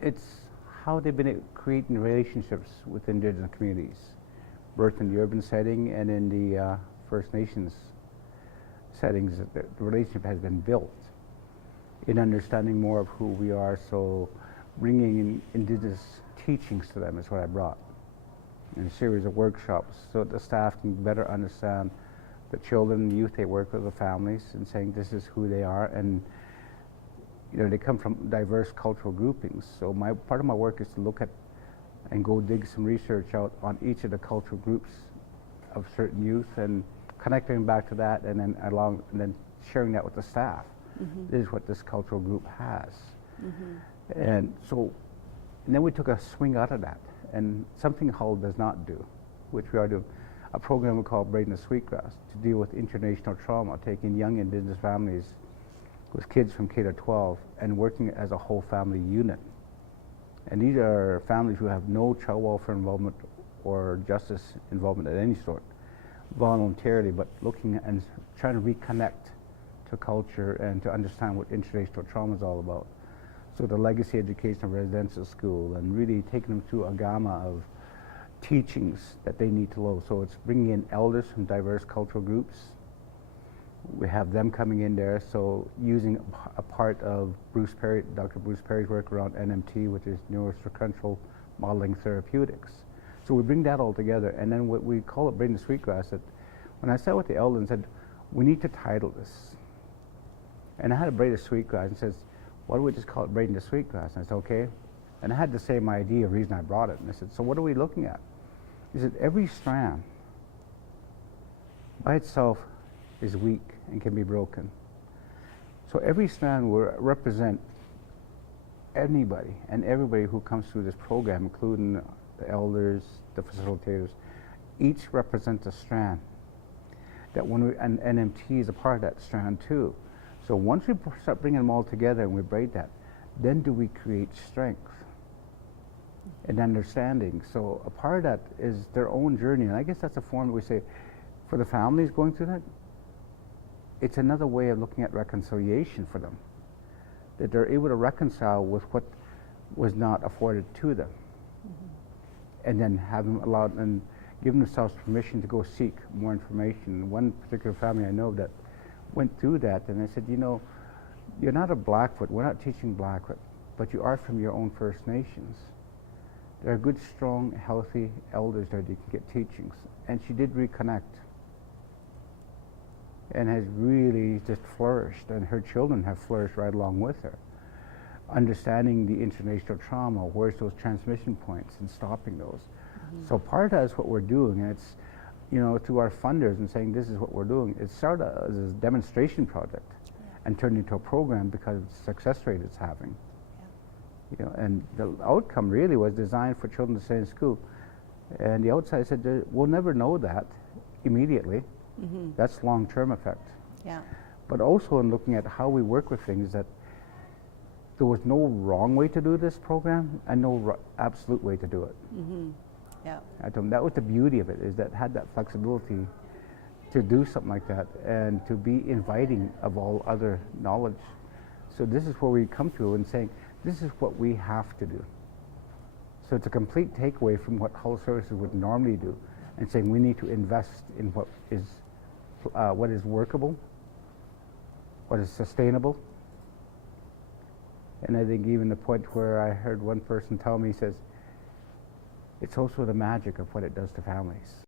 it's how they've been creating relationships with Indigenous communities, both in the urban setting and in the First Nations settings. The relationship has been built in understanding more of who we are, so bringing in Indigenous teachings to them is what I brought, in a series of workshops so that the staff can better understand the children and youth they work with, the families, and saying this is who they are. And you know, they come from diverse cultural groupings, so part of my work is to look at and go dig some research out on each of the cultural groups of certain youth and connecting back to that, and then sharing that with the staff. This is what this cultural group has. And then we took a swing out of that, and something Hull does not do, which we are doing, a program we call Braiding the Sweetgrass, to deal with intergenerational trauma, taking young Indigenous families with kids from K to 12 and working as a whole family unit. And these are families who have no child welfare involvement or justice involvement of any sort, voluntarily, but looking and trying to reconnect to culture and to understand what intergenerational trauma is all about. So the legacy education of residential school, and really taking them through a gamma of teachings that they need to know. So it's bringing in elders from diverse cultural groups. We have them coming in there, so using a part of Dr. Bruce Perry's work around NMT, which is neurosequential modeling therapeutics. So we bring that all together, and then what we call it Braiding the Sweetgrass. That when I sat with the elders and said, we need to title this. And I had to braid the sweetgrass, and says, why don't we just call it Braiding the Sweetgrass? And I said, okay. And I had the same idea, reason I brought it. And I said, so what are we looking at? He said, every strand by itself is weak and can be broken. So every strand will represent anybody and everybody who comes through this program, including the elders, the facilitators. Each represents a strand. That and NMT is a part of that strand too. So once we start bringing them all together and we braid that, then do we create strength and understanding. So a part of that is their own journey, and I guess that's a form that we say for the families going through that. It's another way of looking at reconciliation for them, that they're able to reconcile with what was not afforded to them, and then have them allowed and give themselves permission to go seek more information. One particular family I know that went through that, and I said, you know, you're not a Blackfoot, we're not teaching Blackfoot, but you are from your own First Nations. There are good, strong, healthy elders there that you can get teachings. And she did reconnect and has really just flourished, and her children have flourished right along with her. Understanding the intergenerational trauma, where's those transmission points, and stopping those. So part of that is what we're doing, and it's, you know, through our funders and saying this is what we're doing. It started as a demonstration project and turned into a program because of the success rate it's having. You know, and the outcome really was designed for children to stay in school. And the outside said, we'll never know that immediately. That's long-term effect. But also in looking at how we work with things, that there was no wrong way to do this program and no absolute way to do it. I told them that was the beauty of it, is that it had that flexibility to do something like that and to be inviting of all other knowledge. So this is where we come to and saying, this is what we have to do. So it's a complete takeaway from what Hull Services would normally do, and saying we need to invest in what is workable, what is sustainable. And I think even the point where I heard one person tell me, he says, it's also the magic of what it does to families.